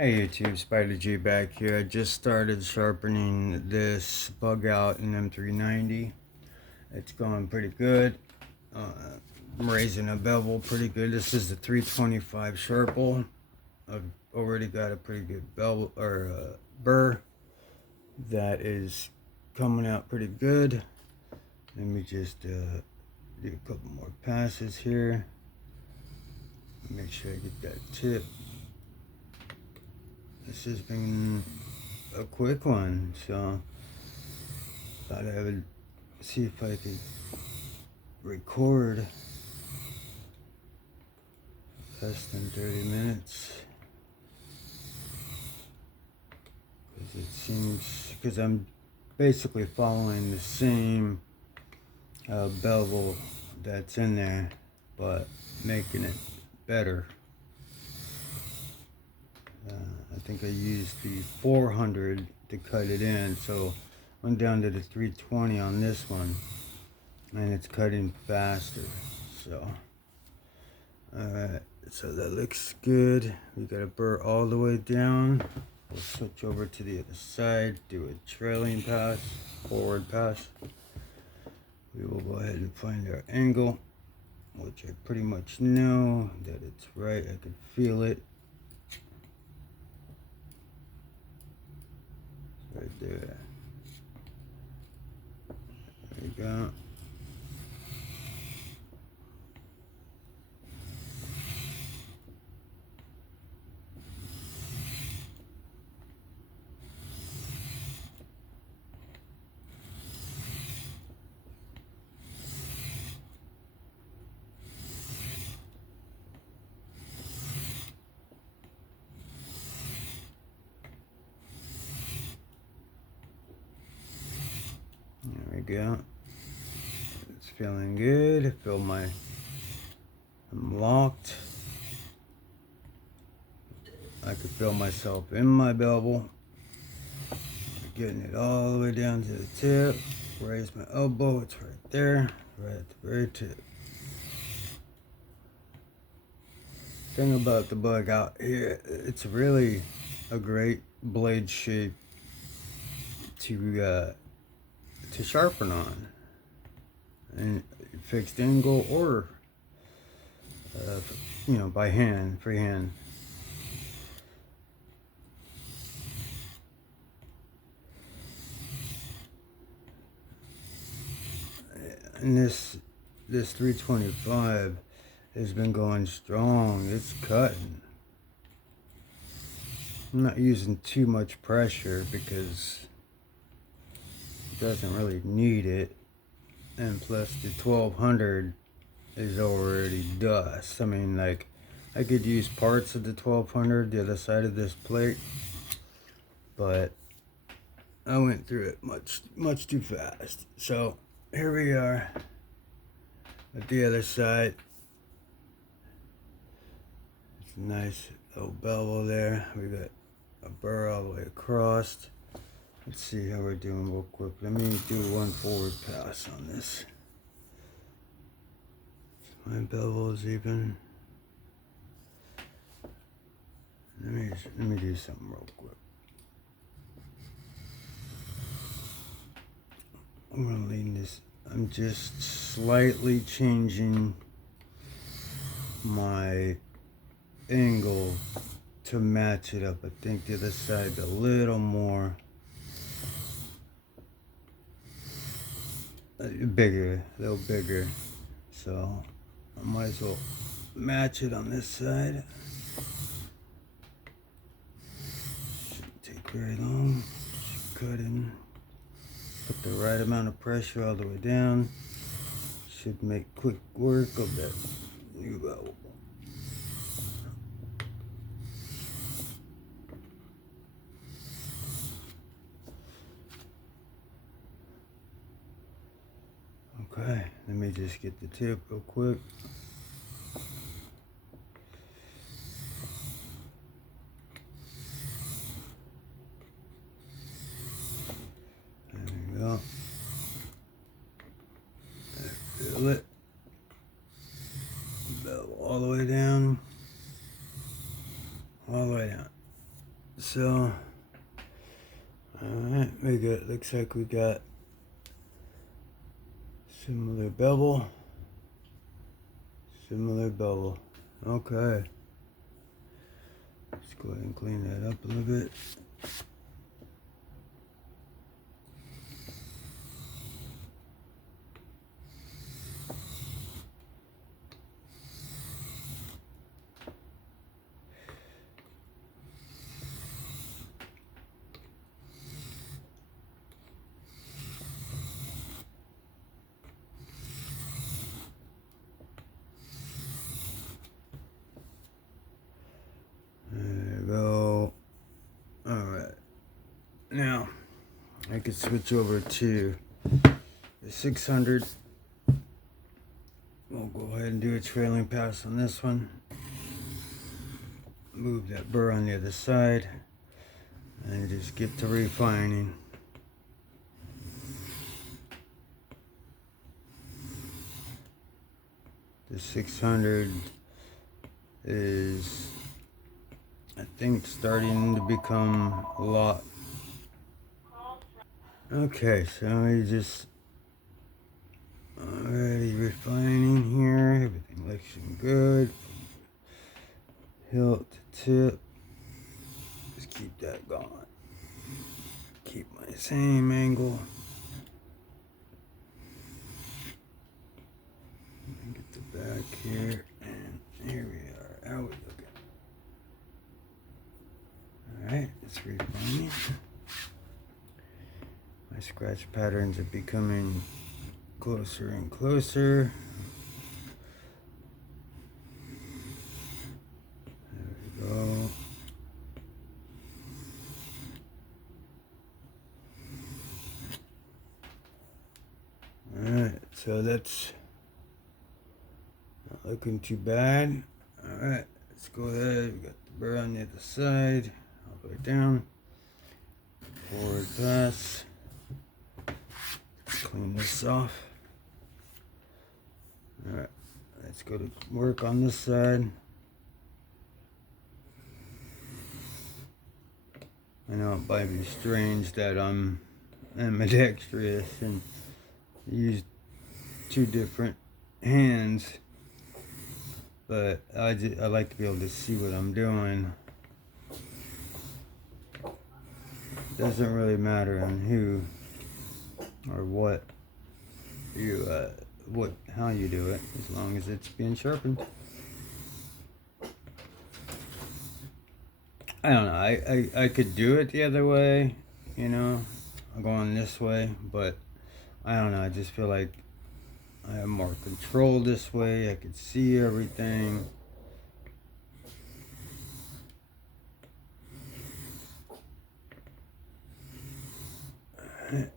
Hey YouTube, Spider G back here. I just started sharpening this Bugout in m390. It's going pretty good. I'm raising a bevel pretty good. This is the 325 Sharple. I've already got a pretty good bevel or burr that is coming out pretty good. Let me just do a couple more passes here. Make sure I get that tip. This has been a quick one, so thought I would see if I could record less than 30 minutes, because it seems, because I'm basically following the same bevel that's in there, but making it better. I think I used the 400 to cut it in, so went down to the 320 on this one, and it's cutting faster. So alright, so that looks good. We got a burr all the way down. We'll switch over to the other side, do a trailing pass, forward pass. We will go ahead and find our angle, which I pretty much know that it's right. I can feel it. Right there. There you go. There we go. It's feeling good. I feel I'm locked. I could feel myself in my bevel. Getting it all the way down to the tip. Raise my elbow. It's right there. Right at the very tip. Thing about the Bugout here, it's really a great blade shape to sharpen on, and fixed angle or by hand, freehand. And this 325 has been going strong. It's cutting. I'm not using too much pressure because it doesn't really need it, and plus the 1200 is already dust. I mean, like, I could use parts of the 1200, the other side of this plate, but I went through it much too fast. So here we are at the other side. It's a nice little bevel there. We got a burr all the way across. Let's see how we're doing real quick. Let me do one forward pass on this. My bevel is even. Let me do something real quick. I'm gonna lean this. I'm just slightly changing my angle to match it up. I think the other side's a little more bigger, a little bigger. So I might as well match it on this side. Shouldn't take very long. Just cut in. Put the right amount of pressure all the way down. Should make quick work of that new bevel. Okay, let me just get the tip real quick. There we go. Feel it. Bevel all the way down. All the way down. So, alright, looks like we got similar bevel. Okay. Let's go ahead and clean that up a little bit. There we go. Alright. Now, I could switch over to the 600. We'll go ahead and do a trailing pass on this one. Move that burr on the other side. And just get to refining. The 600 is, I think, starting to become a lot. Okay, so we just already refining here. Everything looks good. Hilt to tip. Just keep that going. Keep my same angle. Get the back here, and here we are. How we looking? Alright, let's refine it. My scratch patterns are becoming closer and closer. There we go. Alright, so that's not looking too bad. Alright, let's go ahead. We got the burr on the other side, all the way down. Forward pass. Let's clean this off. Alright, let's go to work on this side. I know it might be strange that I'm ambidextrous and use two different hands, but I like to be able to see what I'm doing. Doesn't really matter on who or what you how you do it, as long as it's being sharpened. I don't know, I could do it the other way, you know, I'm going this way, but I don't know, I just feel like I have more control this way. I could see everything. Alright.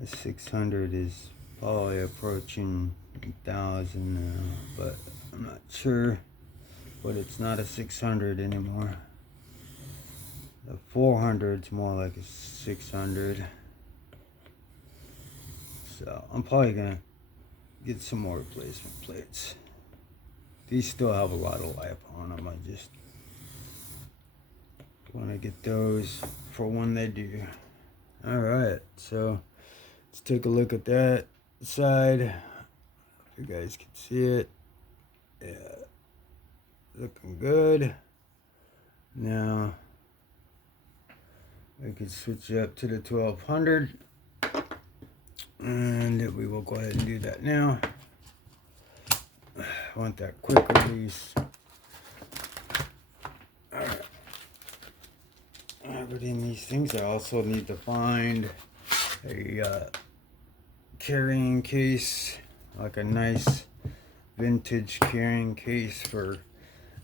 The 600 is probably approaching 1,000 now, but I'm not sure. But it's not a 600 anymore. The 400 is more like a 600. So I'm probably gonna get some more replacement plates. These still have a lot of life on them. I just want to get those for when they do. Alright, so let's take a look at that side. If you guys can see it. Yeah, looking good. Now we can switch up to the 1200, and we will go ahead and do that now. I want that quick release. Alright. But in these things, I also need to find a carrying case, like a nice vintage carrying case for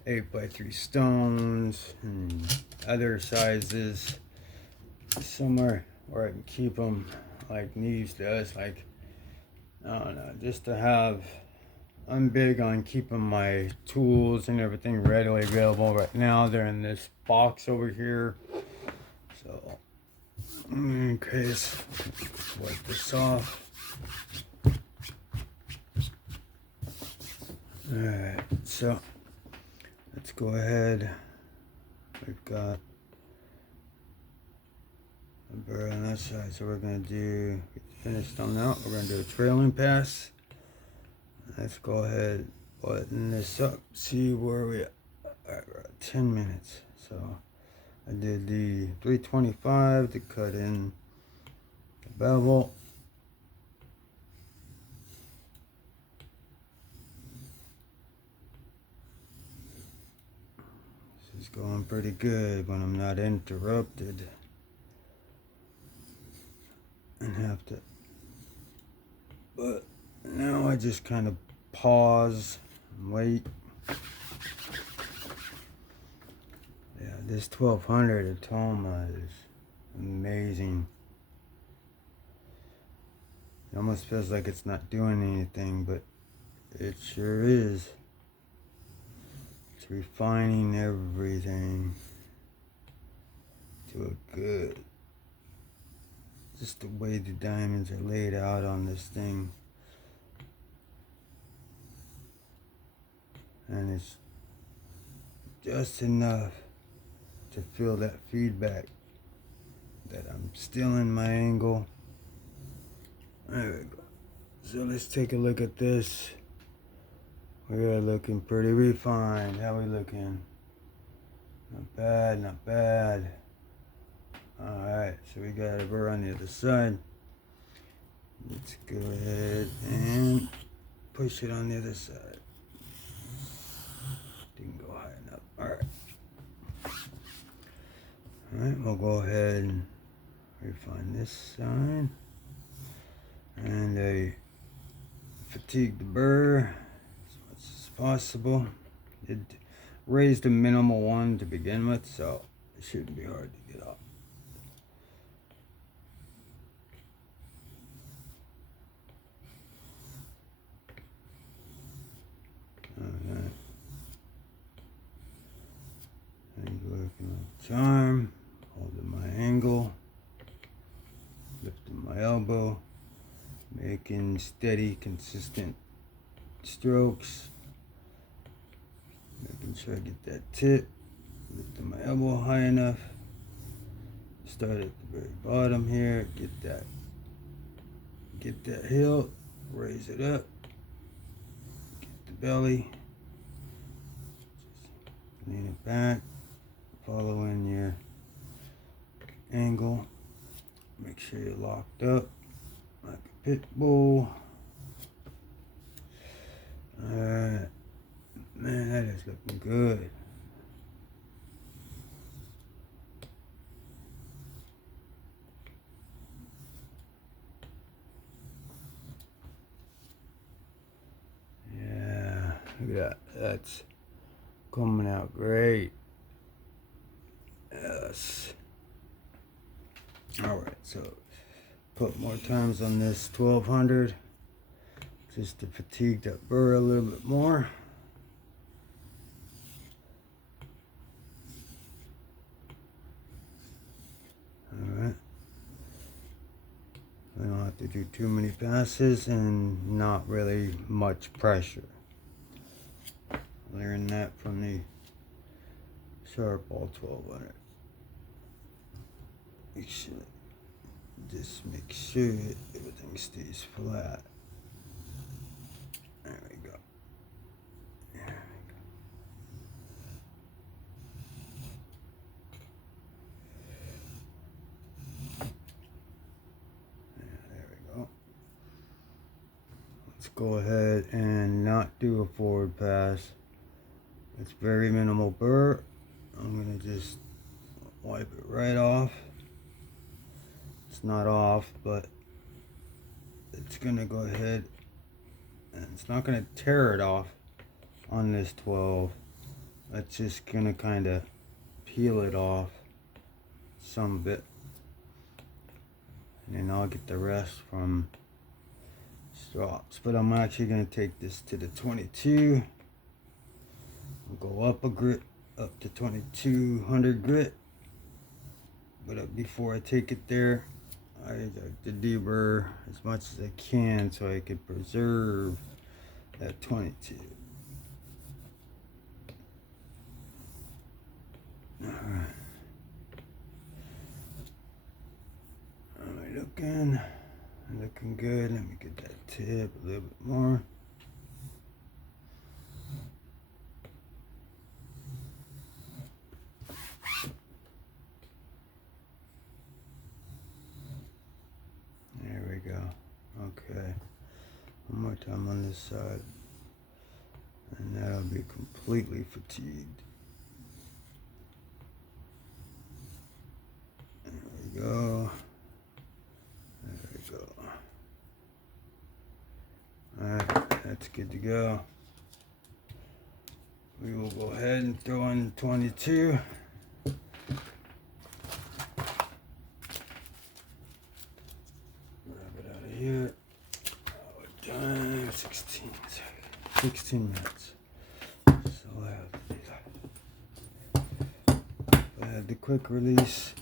8x3 stones and other sizes somewhere. where I can keep them like Neves does, like, I don't know, just to have, I'm big on keeping my tools and everything readily available. Right now they're in this box over here, so in case, wipe this off. Alright, so let's go ahead. We've got a burr on that side, so we're going to do, finished on that, we're going to do a trailing pass. Let's go ahead, button this up, see where we are. Alright, we're at 10 minutes. So I did the 325 to cut in the bevel. This is going pretty good when I'm not interrupted and have to, but now I just kind of pause and wait. Yeah, this 1200 Atoma is amazing. It almost feels like it's not doing anything, but it sure is. It's refining everything to a good. Just the way the diamonds are laid out on this thing. And it's just enough to feel that feedback that I'm still in my angle. There we go. So let's take a look at this. We are looking pretty refined. How we looking? Not bad, not bad. Alright, so we got a burr on the other side. Let's go ahead and push it on the other side. Didn't go high enough. Alright. Alright, we'll go ahead and refine this side. And I fatigue the burr as much as possible. It raised a minimal one to begin with, so it shouldn't be hard to get off. Alright. And working on charm, holding my angle, lifting my elbow, making steady, consistent strokes, making sure I get that tip, lifting my elbow high enough, start at the very bottom here, get that hilt, raise it up, get the belly, just lean it back, following your angle, make sure you're locked up like a pit bull. Alright, man, that is looking good. Yeah, look at that. That's coming out great. Yes. Alright, so put more times on this 1200 just to fatigue that burr a little bit more. Alright. We don't have to do too many passes and not really much pressure. Learned that from the Sharpball 1200. Just make sure everything stays flat. There we go. There we go. Yeah, there we go. Let's go ahead and not do a forward pass. It's very minimal burr. I'm gonna just wipe it right off. It's not off, but it's gonna go ahead and it's not gonna tear it off on this 12. It's just gonna kind of peel it off some bit. and then I'll get the rest from strops. But I'm actually going to take this to the 22. I'll go up a grit, up to 2200 grit. But before I take it there, I like to deburr as much as I can so I can preserve that 22. Alright. Alright, looking good. Let me get that tip a little bit more. There we go. Okay. One more time on this side. And that'll be completely fatigued. There we go. There we go. Alright, that's good to go. We will go ahead and throw in 22. Grab it out of here. Time 16 minutes. So I have the quick release.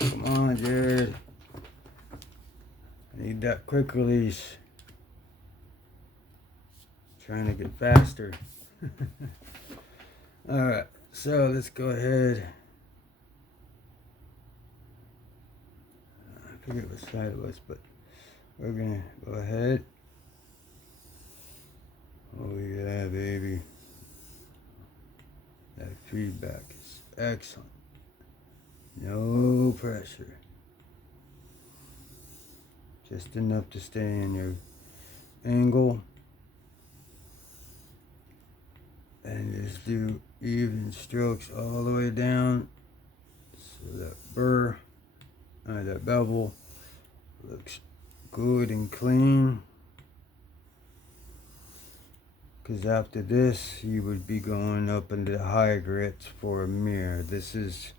Come on, Jared. I need that quick release. Trying to get faster. Alright, so let's go ahead. I forget what side it was, but we're gonna go ahead. Oh yeah, baby. That feedback is excellent. No pressure. Just enough to stay in your angle. And just do even strokes all the way down. So that burr, that bevel looks good and clean. Because after this, you would be going up into the high grits for a mirror. This is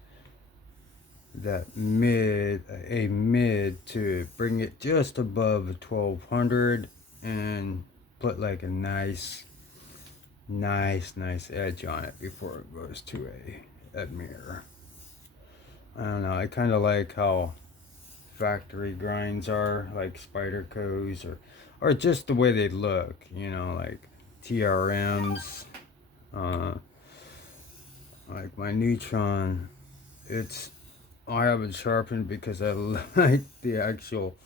that a mid to bring it just above a 1200 and put like a nice edge on it before it goes to a mirror. I don't know, I kind of like how factory grinds are, like Spyderco's or just the way they look, you know, like TRMs, like my Neutron. I haven't sharpened because I like the actual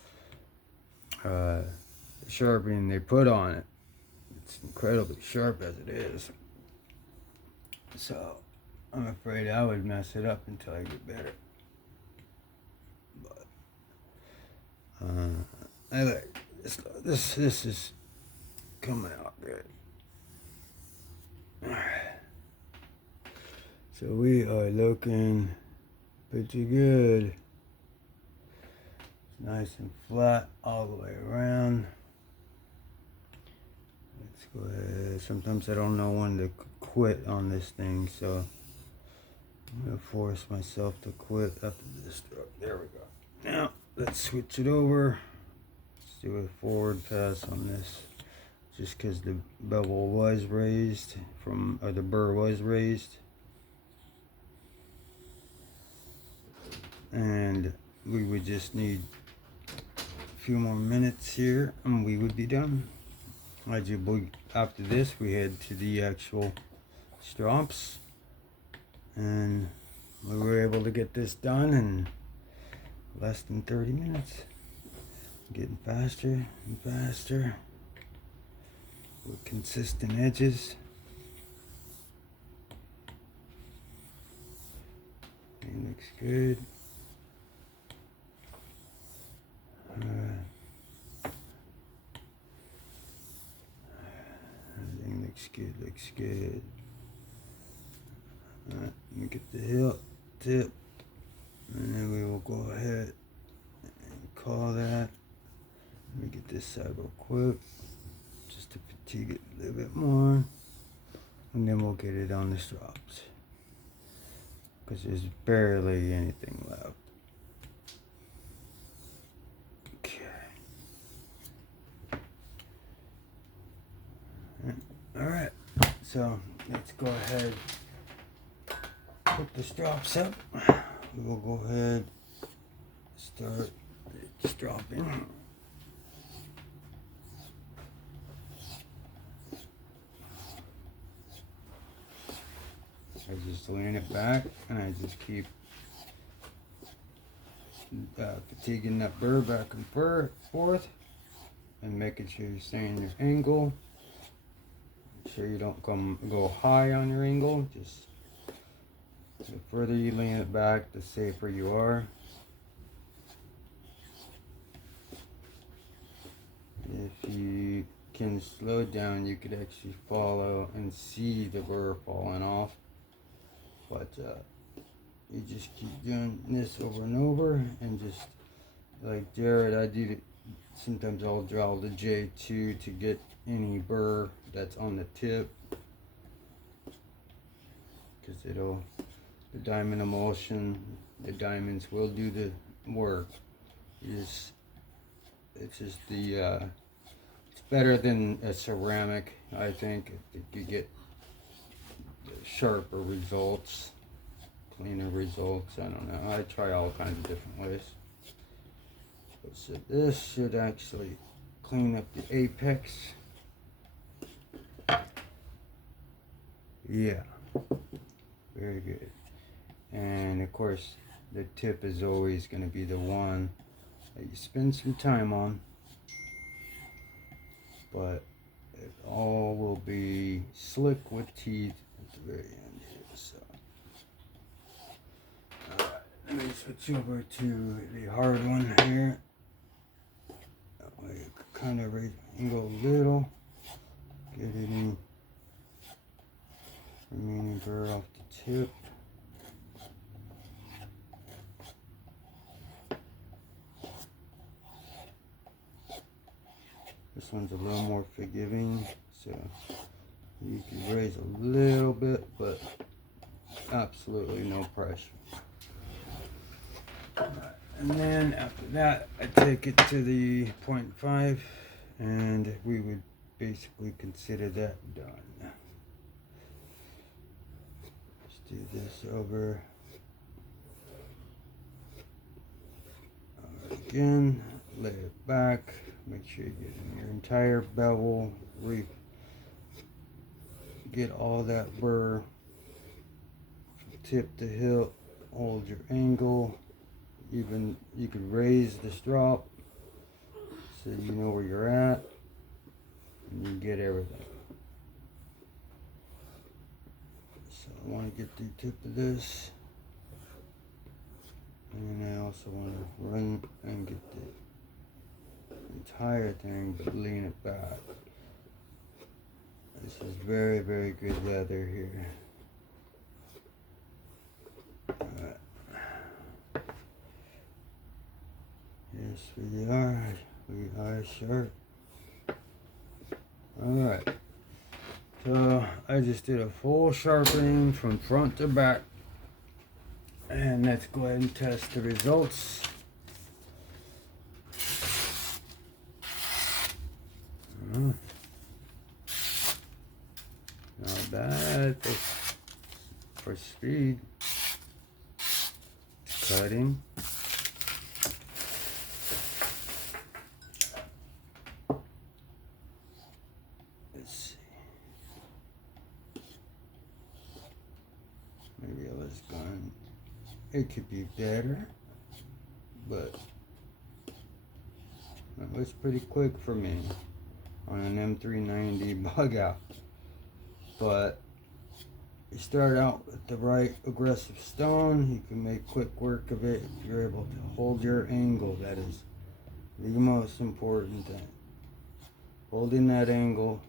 sharpening they put on it. It's incredibly sharp as it is. So I'm afraid I would mess it up until I get better. But I like this is coming out good. So we are looking pretty good. It's nice and flat all the way around. Let's go ahead. Sometimes I don't know when to quit on this thing, so I'm gonna force myself to quit after this stroke. There we go. Now let's switch it over. Let's do a forward pass on this, just because the bevel was raised or the burr was raised, and we would just need a few more minutes here, and we would be done. After this, we head to the actual strops, and we were able to get this done in less than 30 minutes. Getting faster and faster with consistent edges. It looks good. Everything looks good. Alright, let me get the tip, and then we will go ahead and call that. Let me get this side real quick, just to fatigue it a little bit more, and then we'll get it on the strops, because there's barely anything left. So let's go ahead, put the strops up. We'll go ahead, start stropping. I just lean it back and I just keep fatiguing that burr back and forth and making sure you're staying your angle. Make sure you don't go high on your angle. Just the further you lean it back, the safer you are. If you can slow it down, you could actually follow and see the burr falling off. But you just keep doing this over and over, and just like Jared, I do. Sometimes I'll draw the J2 to get any burr that's on the tip, because the diamond emulsion, the diamonds will do the work. It's just it's better than a ceramic. I think you get sharper results, cleaner results. I don't know. I try all kinds of different ways. So this should actually clean up the apex. Yeah, very good. And of course, the tip is always going to be the one that you spend some time on, but it all will be slick with teeth at the very end here. So, let me switch over to the hard one here. That way you can kind of raise the angle a little, get it in, remaining burr off the tip. This one's a little more forgiving, so you can raise a little bit, but absolutely no pressure. And then after that, I take it to the 0.5, and we would basically consider that done. Let's do this over again, lay it back, make sure you get in your entire bevel, get all that burr from tip to hilt, hold your angle. Even you could raise the strop so you know where you're at, and you get everything. So I want to get the tip of this, and I also want to run and get the entire thing, but lean it back. This is very, very good leather here. Alright. Yes, we are sharp. Alright, so I just did a full sharpening from front to back, and let's go ahead and test the results. Not bad for speed. Cutting. Let's see. Maybe I was going. It could be better, but it was pretty quick for me on an m390 Bugout. But you start out with the right aggressive stone, you can make quick work of it if you're able to hold your angle. That is the most important thing. Holding that angle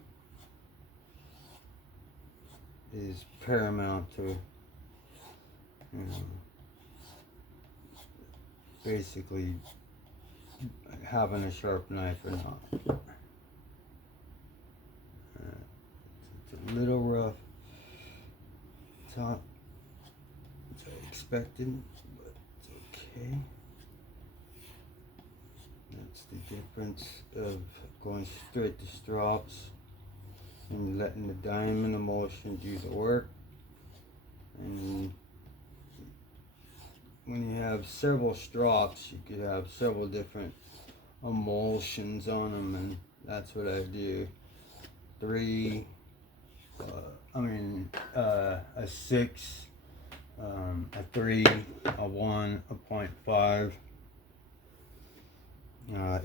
is paramount to, basically having a sharp knife or not. It's a little rough top, which I expected, but it's okay. That's the difference of going straight to strops and letting the diamond emulsion do the work. And when you have several strops, you could have several different emulsions on them, and that's what I do. A 6, a 3, a 1, a 0.5,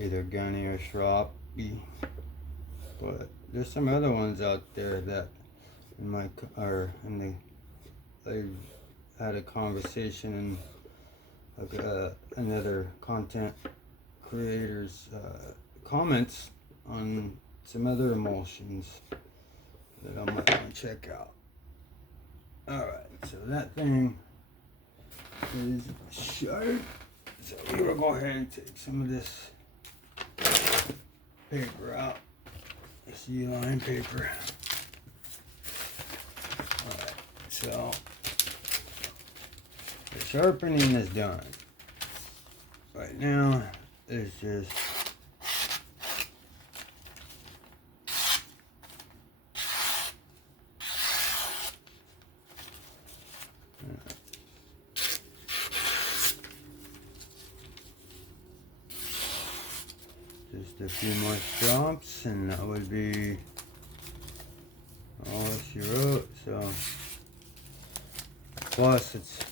either gunny or stroppy. But there's some other ones out there that I've had a conversation in another content creator's comments on some other emulsions that I might want to check out. Alright, so that thing is sharp. So we will go ahead and take some of this paper out. This U-line paper. Alright, so the sharpening is done. Right now, it's just a few more strops, and that would be all she wrote. So plus it's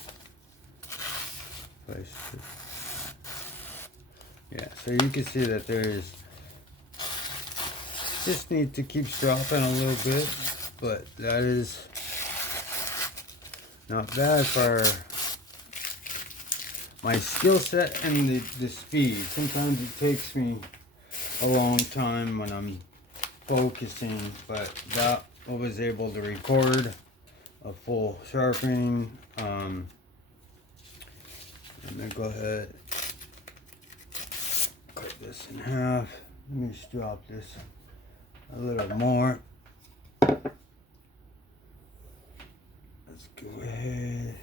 yeah, so you can see that there's just need to keep stropping a little bit, but that is not bad for my skill set and the speed. Sometimes it takes me a long time when I'm focusing, but that I was able to record a full sharpening. Let me go ahead, cut this in half. Let me just drop this a little more. Let's go ahead,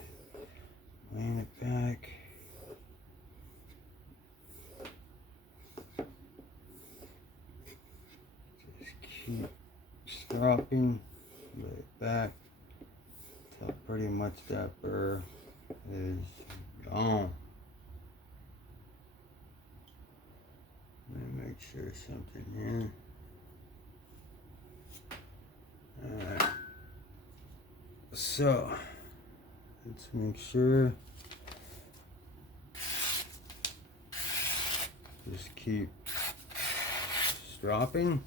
lean it back. Keep stropping, lay it back until pretty much that burr is gone. Let me make sure something here. Alright, so let's make sure. Just keep stropping.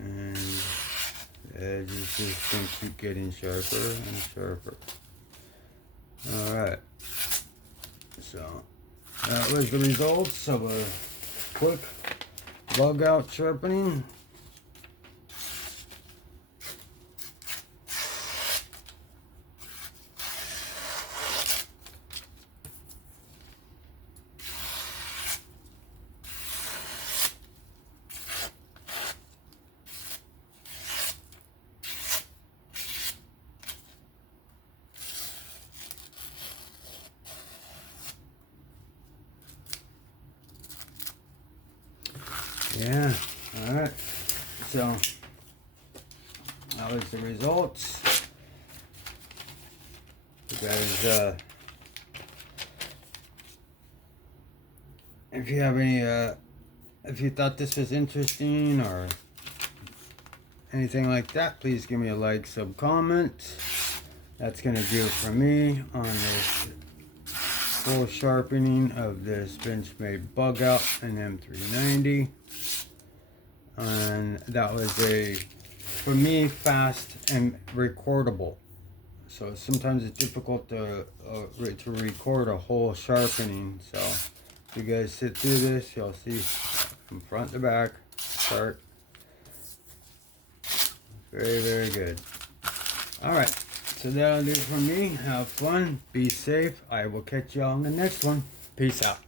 And the edges just gonna keep getting sharper and sharper. Alright, so that was the results of a quick Bugout sharpening. Yeah, alright, so that was the results. You guys, if you have any, if you thought this was interesting or anything like that, please give me a like, sub, comment. That's gonna do it for me on this full sharpening of this Benchmade Bugout and m390. And that was for me, fast and recordable. So sometimes it's difficult to record a whole sharpening. So if you guys sit through this, you'll see from front to back, start. Very, very good. Alright, so that'll do it for me. Have fun, be safe. I will catch you on the next one. Peace out.